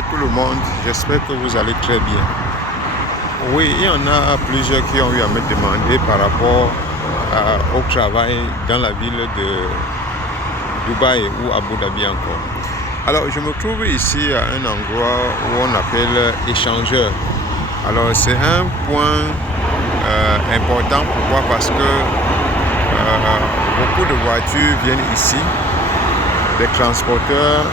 à tout le monde, j'espère que vous allez très bien. Oui, il y en a plusieurs qui ont eu à me demander par rapport au travail dans la ville de Dubaï ou Abu Dhabi encore. Alors, je me trouve ici à un endroit où on appelle échangeur. Alors, c'est un point important. Pourquoi? Parce que beaucoup de voitures viennent ici, des transporteurs,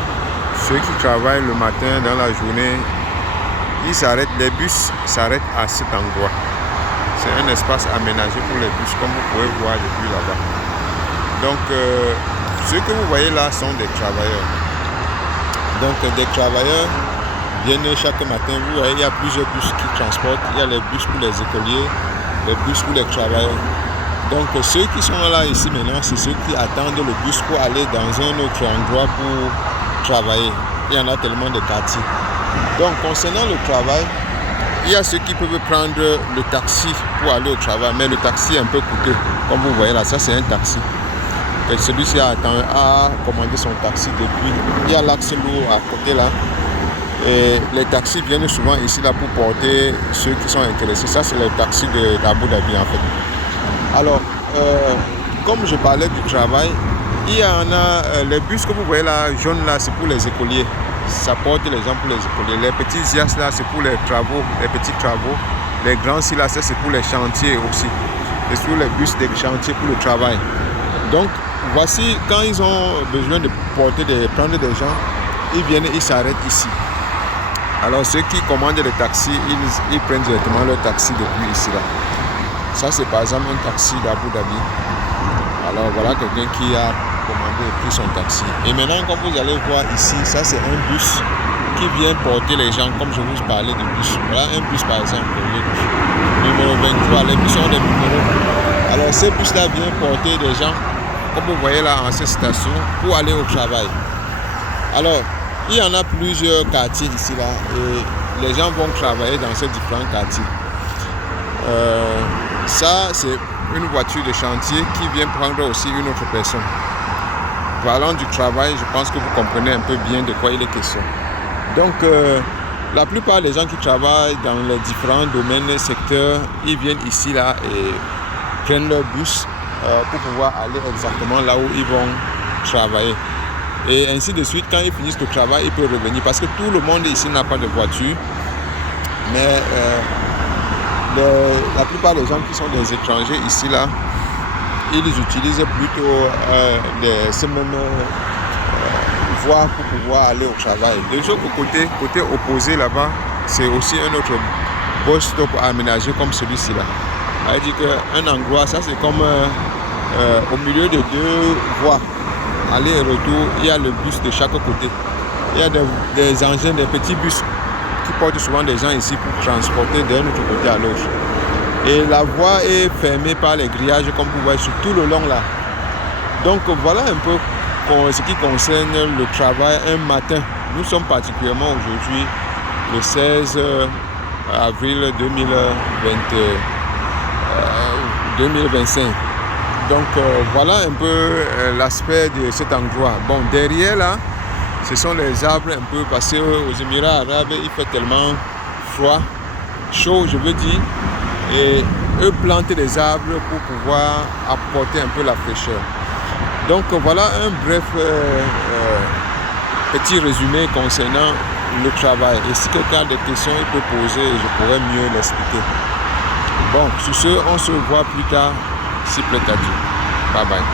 ceux qui travaillent le matin dans la journée, ils s'arrêtent, les bus s'arrêtent à cet endroit. C'est un espace aménagé pour les bus, comme vous pouvez voir depuis là-bas. Donc, ceux que vous voyez là sont des travailleurs. Donc, des travailleurs viennent chaque matin. Vous voyez, il y a plusieurs bus qui transportent. Il y a les bus pour les écoliers, les bus pour les travailleurs. Donc, ceux qui sont là ici maintenant, c'est ceux qui attendent le bus pour aller dans un autre endroit pour travailler. Il y en a tellement de quartiers. Donc, concernant le travail, il y a ceux qui peuvent prendre le taxi pour aller au travail, mais le taxi est un peu coûteux. Comme vous voyez là, ça c'est un taxi. Et celui-ci a commandé son taxi depuis. Il y a l'axe lourd à côté là. Et les taxis viennent souvent ici là pour porter ceux qui sont intéressés. Ça c'est le taxi d'Abu Dhabi en fait. Alors, comme je parlais du travail, il y en a les bus que vous voyez là, jaunes là, c'est pour les écoliers. Ça porte les gens pour les écoliers. Les petits IAS là, c'est pour les travaux, les petits travaux. Les grands là, ça c'est pour les chantiers aussi. Et sur les bus des chantiers pour le travail. Donc, voici quand ils ont besoin de prendre des gens, ils viennent, ils s'arrêtent ici. Alors, ceux qui commandent les taxis, ils prennent directement leur taxi depuis ici là. Ça, c'est par exemple un taxi d'Abu Dhabi. Alors, voilà quelqu'un qui a commandé et pris son taxi. Et maintenant, comme vous allez voir ici, ça, c'est un bus qui vient porter les gens, comme je vous parlais de bus. Voilà un bus, par exemple, le numéro 23. Les bus ont des numéros. Alors, ces bus-là viennent porter des gens, comme vous voyez là, en cette station, pour aller au travail. Alors, il y en a plusieurs quartiers ici, là, et les gens vont travailler dans ces différents quartiers. Ça, c'est une voiture de chantier qui vient prendre aussi une autre personne. Parlant du travail, je pense que vous comprenez un peu bien de quoi il est question. Donc, la plupart des gens qui travaillent dans les différents domaines, secteurs, ils viennent ici, là, et prennent leur bus pour pouvoir aller exactement là où ils vont travailler. Et ainsi de suite, quand ils finissent le travail, ils peuvent revenir. Parce que tout le monde ici n'a pas de voiture. Mais la plupart des gens qui sont des étrangers ici, là, ils utilisent plutôt ces mêmes voies pour pouvoir aller au travail. De l'autre côté opposé là-bas, c'est aussi un autre bus stop aménagé comme celui-ci là. Ça veut dire qu'un endroit, ça c'est comme au milieu de deux voies, aller et retour, il y a le bus de chaque côté. Il y a des engins, des petits bus qui portent souvent des gens ici pour transporter d'un autre côté à l'autre. Et la voie est fermée par les grillages comme vous voyez sur tout le long là. Donc voilà un peu ce qui concerne le travail un matin. Nous sommes particulièrement aujourd'hui le 16 avril 2025. Donc voilà un peu l'aspect de cet endroit. Bon, derrière là, ce sont les arbres un peu parce qu'aux Émirats arabes, il fait tellement froid, chaud je veux dire. Et eux plantent des arbres pour pouvoir apporter un peu la fraîcheur. Donc voilà un bref petit résumé concernant le travail. Et si quelqu'un a des questions, il peut poser et je pourrais mieux l'expliquer. Bon, sur ce, on se voit plus tard, s'il plaît à Dieu. Bye bye.